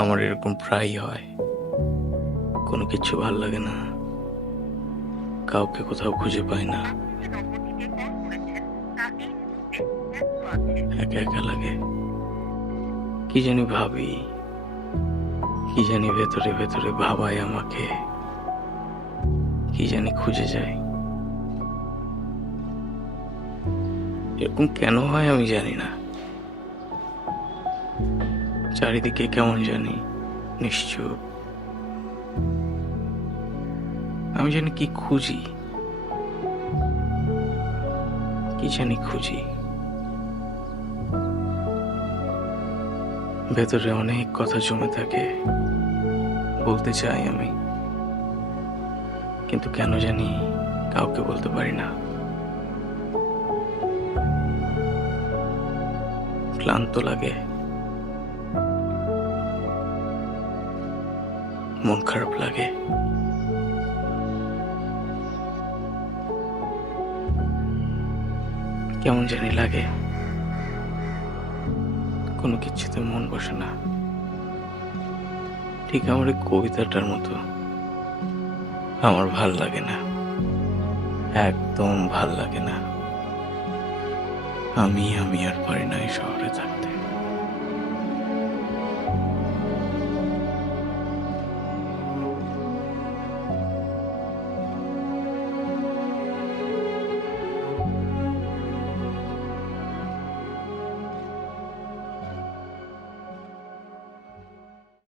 আমার এরকম প্রায়ই হয়। কোনো কিছু ভাল লাগে না, কাউকে কোথাও খুঁজে পাই না, একা একা লাগে। কি জানি ভাবি, কি জানি ভেতরে ভেতরে ভাবায় আমাকে, কি জানি খুঁজে যাই। এরকম কেন হয় আমি জানি না। চারিদিকে কেমন জানি নিশ্চুপ। আমি জানি কি খুঁজি, কি জানি খুঁজি। ভেতরে অনেক কথা জমে থাকে, বলতে চাই আমি, কিন্তু কেন জানি কাউকে বলতে পারি না। ক্লান্ত লাগে, মন খারাপ লাগে। কেমন জানি লাগে, কোনো কিছুতে মন বসে না। ঠিক আমার এই কবিতাটার মতো, আমার ভাল লাগে না, একদম ভাল লাগে না। আমি আর পারি না এই শহরে থাকতে।